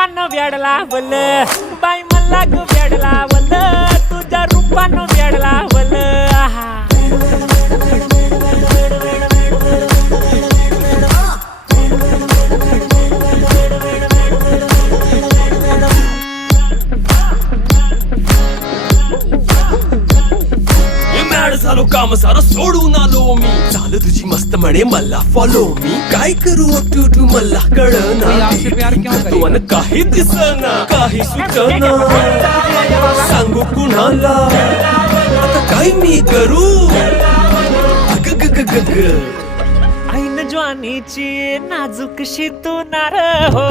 रूपानं वेडला वल बाई मला ग वेडला वल तुझ्या रूपानं वेडला वल झालो काम सारं सोडून आलो मी चाल तुझी मस्त म्हणे मला फॉलो मी काय करू टू मला कळना काही दिसना काही सुचना सांगू कुणाला आता काय मी करू ऐन ज्वानीची नाजूकशी तू नार हो